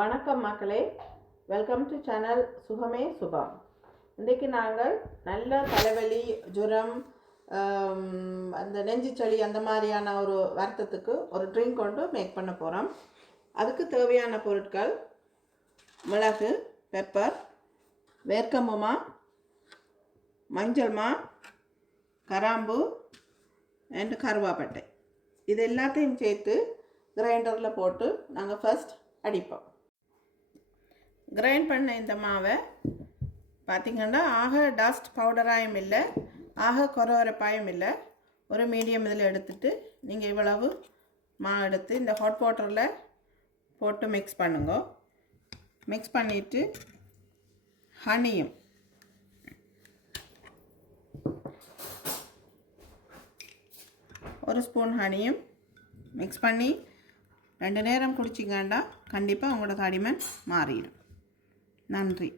வணக்கம் மக்களே, welcome to channel சுகமே சுகம். இன்றைக்கு நாங்கள் நல்ல தலைவலி, ஜுரம், அந்த நெஞ்சு சளி அந்த மாதிரியான ஒரு வருத்தத்துக்கு ஒரு ட்ரிங்க் கொண்டு மேக் பண்ண போகிறோம். அதுக்கு தேவையான பொருட்கள் மிளகு, பெப்பர், வேர்க்கம்புமா, மஞ்சள்மா, கராம்பு அண்ட் கருவாப்பட்டை. இது எல்லாத்தையும் சேர்த்து கிரைண்டரில் போட்டு நாங்கள் ஃபர்ஸ்ட் அடிப்போம். கிரைண்ட் பண்ண இந்த மாவை பார்த்திங்கன்னா ஆக டஸ்ட் பவுடராயும் இல்லை, ஆக கொரவரப்பாயும் இல்லை, ஒரு மீடியம் இதில் எடுத்துட்டு நீங்கள் இவ்வளவு மாவு எடுத்து இந்த ஹாட் வாட்டரில் போட்டு மிக்ஸ் பண்ணுங்க. மிக்ஸ் பண்ணிவிட்டு ஹனியும் ஒரு ஸ்பூன் ஹனியும் மிக்ஸ் பண்ணி 2 நேரம் குடிச்சிங்கன்னா கண்டிப்பாக உங்களோட தடிமன் மாறிடும். நன்றி.